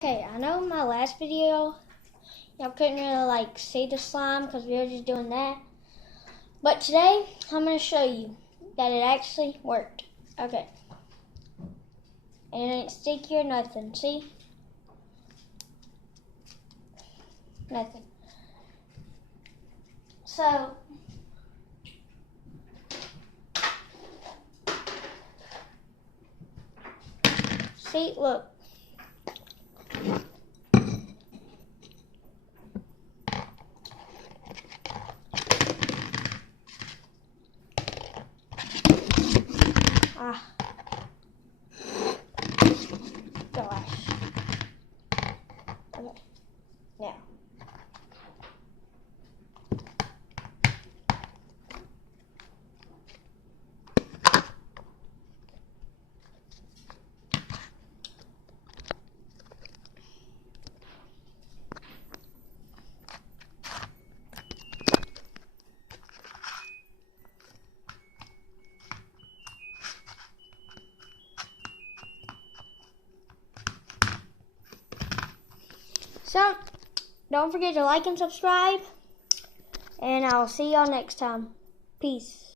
Okay, I know in my last video, y'all couldn't really see the slime because we were just doing that. But today, I'm going to show you that it actually worked. Okay. And it ain't sticky or nothing, see? Nothing. So, see, look. Gosh. Okay. Now. So, don't forget to like and subscribe, and I'll see y'all next time. Peace.